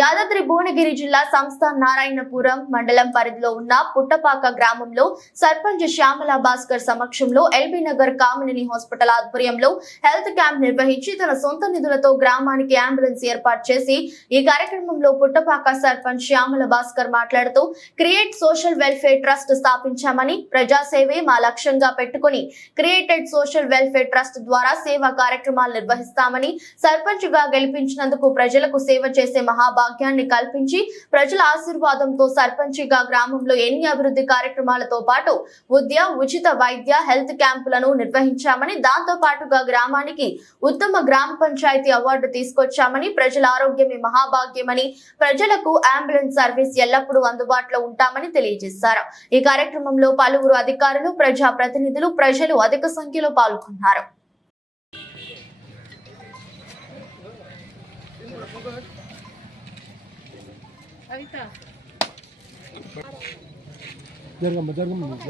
యాదాద్రి భువనగిరి జిల్లా సంస్థ నారాయణపురం మండలం పరిధిలో ఉన్న పుట్టపాక గ్రామంలో సర్పంచ్ శ్యామల భాస్కర్ సమక్షంలో ఎల్బీ నగర్ కామినేని హాస్పిటల్ ఆధ్వర్యంలో హెల్త్ క్యాంప్ నిర్వహించి తన సొంత నిధులతో గ్రామానికి అంబులెన్స్ ఏర్పాటు చేసి ఈ కార్యక్రమంలో పుట్టపాక సర్పంచ్ శ్యామల భాస్కర్ మాట్లాడుతూ క్రియేట్ సోషల్ వెల్ఫేర్ ట్రస్ట్ స్థాపించామని ప్రజాసేవే మా లక్ష్యంగా పెట్టుకుని క్రియేటెడ్ సోషల్ వెల్ఫేర్ ట్రస్ట్ ద్వారా సేవా కార్యక్రమాలు నిర్వహిస్తామని సర్పంచ్ గా గెలిపించినందుకు ప్రజలకు సేవ చేసే భాగ్యాన్ని కల్పించి ప్రజల ఆశీర్వాదంతో సర్పంచిగా గ్రామంలో ఎన్ని అభివృద్ధి కార్యక్రమాలతో పాటు ఉచిత వైద్య హెల్త్ క్యాంపులను నిర్వహించామని దాంతో పాటుగా గ్రామానికి ఉత్తమ గ్రామ పంచాయతీ అవార్డు తీసుకొచ్చామని ప్రజల ఆరోగ్యమే మహాభాగ్యమని ప్రజలకు అంబులెన్స్ సర్వీస్ ఎల్లప్పుడూ అందుబాటులో ఉంటామని తెలియజేశారు। ఈ కార్యక్రమంలో పలువురు అధికారులు ప్రజా ప్రతినిధులు ప్రజలు అధిక సంఖ్యలో పాల్గొన్నారు। జరగమ్మ మేడం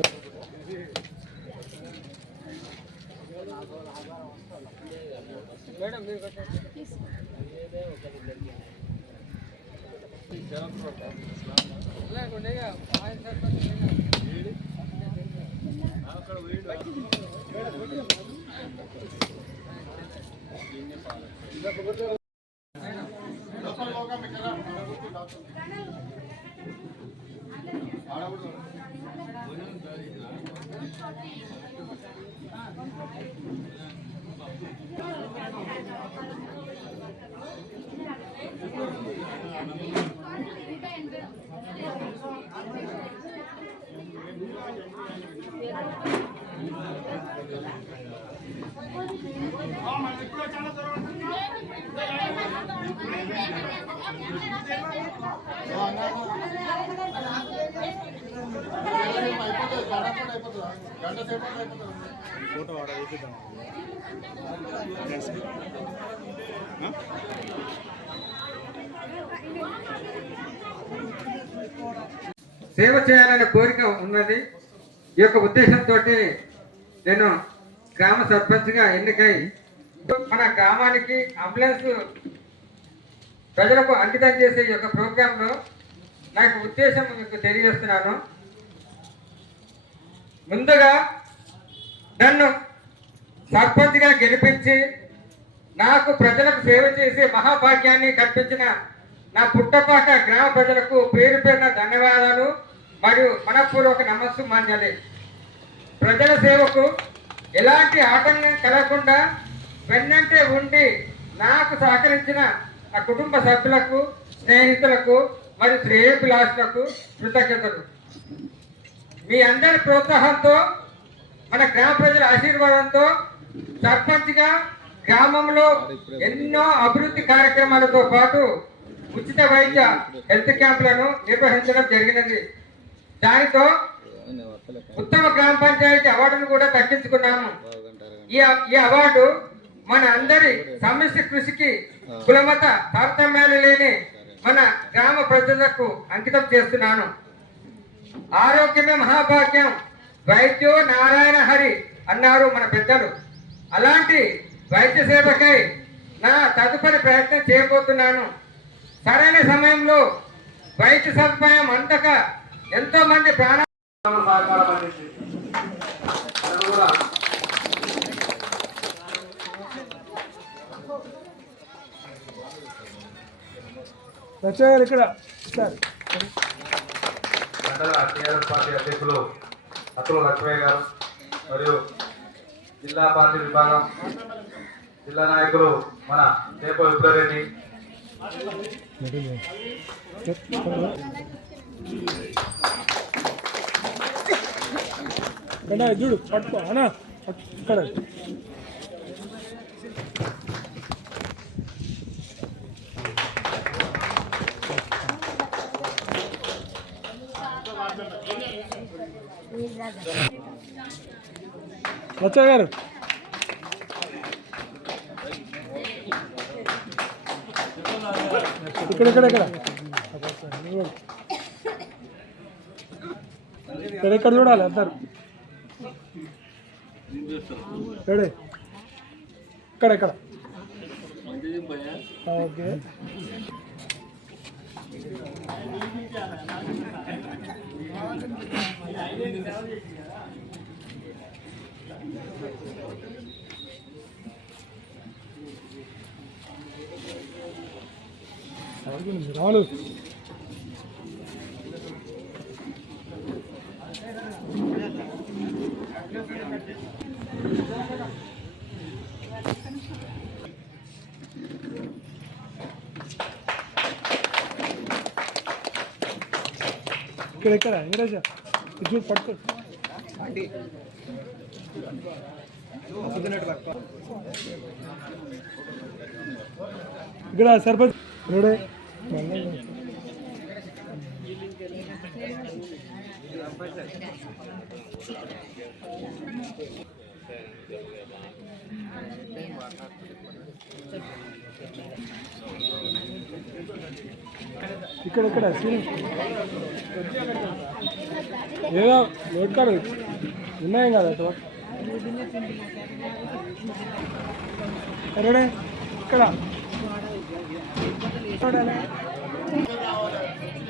ఫోటో ఆడ వేపిద్దాం। సేవ చేయాలనే కోరిక ఉన్నది। ఈ యొక్క ఉద్దేశంతో నేను గ్రామ సర్పంచ్గా ఎన్నికై మన గ్రామానికి అంబులెన్స్ ప్రజలకు అంకితం చేసే ఈ యొక్క ప్రోగ్రాంలో నాకు ఉద్దేశం మీకు తెలియజేస్తున్నాను। ముందుగా నన్ను సర్పంచ్గా గెలిపించి నాకు ప్రజలకు సేవ చేసే మహాభాగ్యాన్ని కల్పించిన నా పుట్టపాక గ్రామ ప్రజలకు పేరు పేరున ధన్యవాదాలు మరియు మనపూర్వక నమస్సుమాంజలి। ప్రజల సేవకు ఎలాంటి ఆటంకం కలగకుండా వెన్నంటే ఉండి నాకు సహకరించిన నా కుటుంబ సభ్యులకు స్నేహితులకు మరియు శ్రేయోభిలాషులకు కృతజ్ఞతలు। మీ అందరి ప్రోత్సాహంతో మన గ్రామ ప్రజల ఆశీర్వాదంతో సర్పంచ్గా గ్రామంలో ఎన్నో అభివృద్ధి కార్యక్రమాలతో పాటు ఉచిత వైద్య హెల్త్ క్యాంపులను నిర్వహించడం జరిగినది। దానితో ఉత్తమ గ్రామ పంచాయతీ అవార్డును కూడా దక్కించుకున్నాము। ఈ అవార్డు మన అందరి సమిష్టి కృషికి కులమత తారతమ్యాలు లేని మన గ్రామ ప్రజలకు అంకితం చేస్తున్నాను। ఆరోగ్యమే మహాభాగ్యం, వైద్యో నారాయణ హరి అన్నారు మన పెద్దలు। అలాంటి వైద్య సేవకై నా తదుపరి ప్రయత్నం చేయబోతున్నాను। సరైన సమయంలో వైద్య సదుపాయం అందక ఎంతో మంది ప్రాణాలు ఇక్కడ మండల టీఆర్ఎస్ పార్టీ అధ్యక్షులు అతుల లక్ష్మయ్య గారు మరియు జిల్లా పార్టీ విభాగం జిల్లా నాయకులు మన దేప విప్లరెడ్డి, చూడు పట్టుకో అనా ఇక్కడ వచ్చా గారు ఇక్కడ ఇక్కడ ఇక్కడ ఎక్కడ చూడాలి అందరు ఇక్కడ ఓకే రావాలి ఇక్కడ వెంకటేశ చూడు పట్టుకో ఇక్కడ సర్పంచ్ రెడీ ఇక్కడ ఏదో నోట్ కార్డు ఉన్నాయం కదా రెడీ ఇక్కడ